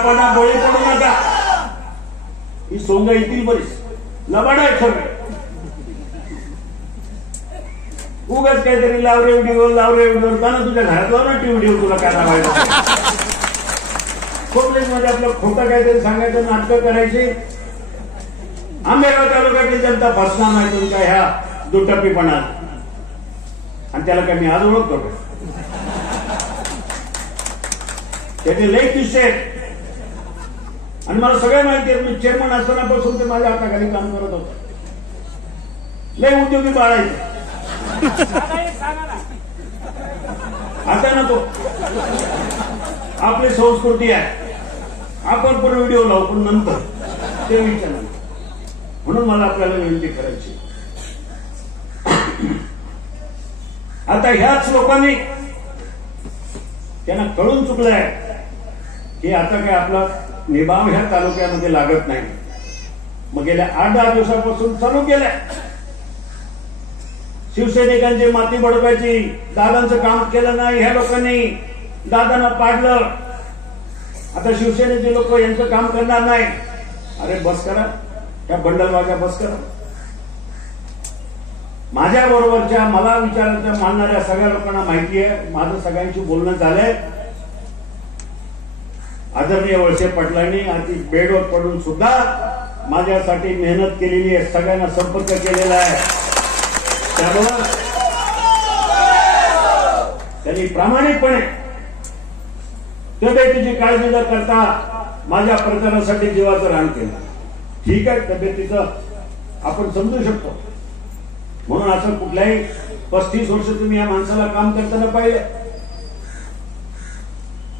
लबाडापणा बळी पडू नका. ही सोंग येतील बरीच, लबाड आहे खरं. उगाच काहीतरी लावरे व्हिडिओ ना तुझ्या घरात लाव ना व्हिडिओ, तुला काय लावायचं. खोटलेच मध्ये आपलं खोटं काहीतरी सांगायचं, नाटकं करायची. आंबेगाव तालुक्यातील जनता फसणार नाही तुमच्या ह्या दुटप्पीपणात. आणि त्याला काय मी आज ओळखतो का? त्याचे लई किस्से आहेत आणि मला सगळं माहिती आहे. मी चेअरमन असतानापासून ते माझ्या हाताखाली काम करत होतो. लई उद्योगी बाळायचे. आता ना तो आपली संस्कृती आहे, आपण पण व्हिडिओ लावू पण नंतर ते विचार. म्हणून मला आपल्याला विनंती करायची, आता ह्याच लोकांनी त्यांना कळून चुकलंय की आता काय आपला निभाव ह्या तालुक्यामध्ये लागत नाही. मग गेल्या 8-10 दिवसापासून चालू केलंय. शिवसैनिकांची माती बडवायची, दादांचं काम केलं नाही ह्या लोकांनी, दादांना पाडलं. आता शिवसेनेचे लोक यांचं काम करणार नाही. अरे बस करा, त्या बंडलबाजा बस करा. माझ्या बरोबरच्या मला विचारांच्या मानणाऱ्या सगळ्या लोकांना माहिती आहे, माझं सगळ्यांशी बोलणं झालंय. आदरणीय वळसे पाटलांनी आधी बेडवर पडून सुद्धा माझ्यासाठी मेहनत केलेली आहे, सगळ्यांना संपर्क केलेला आहे. त्यामुळे त्यांनी प्रामाणिकपणे तब्येतीची काळजी न करता माझ्या प्रचारासाठी जीवाचं रान केलं. ठीक आहे, तब्येतीचं आपण समजू शकतो. म्हणून असं कुठल्याही 35 वर्ष तुम्ही या माणसाला काम करताना पाहिलं.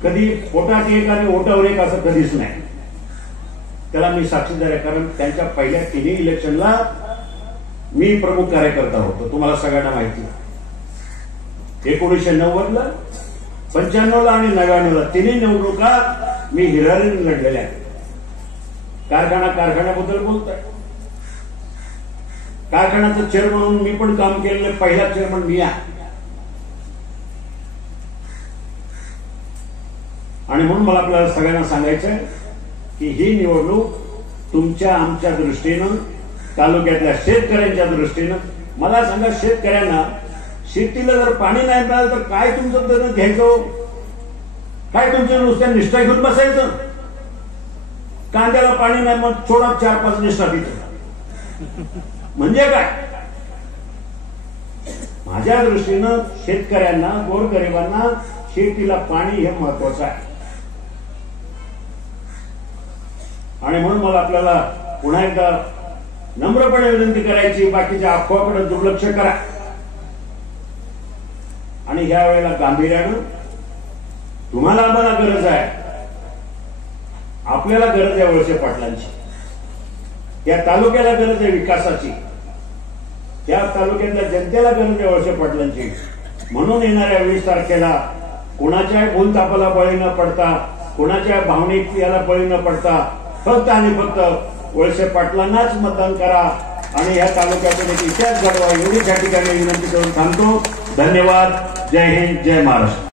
कधी पोटात एक आणि ओटावर एक असं कधीच नाही. त्याला मी साक्षीदार आहे, कारण त्यांच्या पहिल्या 3 इलेक्शनला मी प्रमुख कार्यकर्ता होतो. तुम्हाला सगळ्यांना माहिती. 1990ला, 95ला आणि 99ला 3 निवडणुका मी हिरारीने लढलेल्या आहेत. कारखान्याबद्दल बोलतोय. कारखान्याचं चेअरमन म्हणून मी पण काम केलेलं, पहिला चेअरमन मी आहे. आणि म्हणून मला आपल्याला सगळ्यांना सांगायचंय की ही निवडणूक तुमच्या आमच्या दृष्टीनं, तालुक्यातल्या शेतकऱ्यांच्या दृष्टीनं. मला सांगा, शेतकऱ्यांना शेतीला जर पाणी नाही मिळालं तर काय तुमचं त्यानं घ्यायचं? काय तुमच्या नुसत्या निष्ठा घेऊन बसायचं? कांद्याला पाणी नाही मग थोडा 4-5 निष्ठा पितो म्हणजे काय? माझ्या दृष्टीनं शेतकऱ्यांना, गोरगरिबांना शेतीला पाणी हे महत्वाचं आहे. आणि म्हणून मला आपल्याला पुन्हा एकदा नम्रपणे विनंती करायची, बाकीच्या अफवाकडे दुर्लक्ष करा आणि ह्या वेळेला गांभीर्यानं तुम्हाला आम्हाला गरज आहे, आपल्याला गरज आहे वळसे पाटलांची, या तालुक्याला गरज आहे विकासाची, त्या तालुक्यातल्या जनतेला गरज आहे वळसे पाटलांची. म्हणून येणाऱ्या 20 तारखेला कोणाच्याही भूलथापाला बळी न पडता, कोणाच्या भावनिक याला बळी न पडता फक्त आणि फक्त वळसे पाटलांनाच मतदान करा आणि या तालुक्यातून एक इतिहास घडवा, एवढीच या ठिकाणी विनंती करून थांबतो. धन्यवाद. जय हिंद, जय महाराष्ट्र.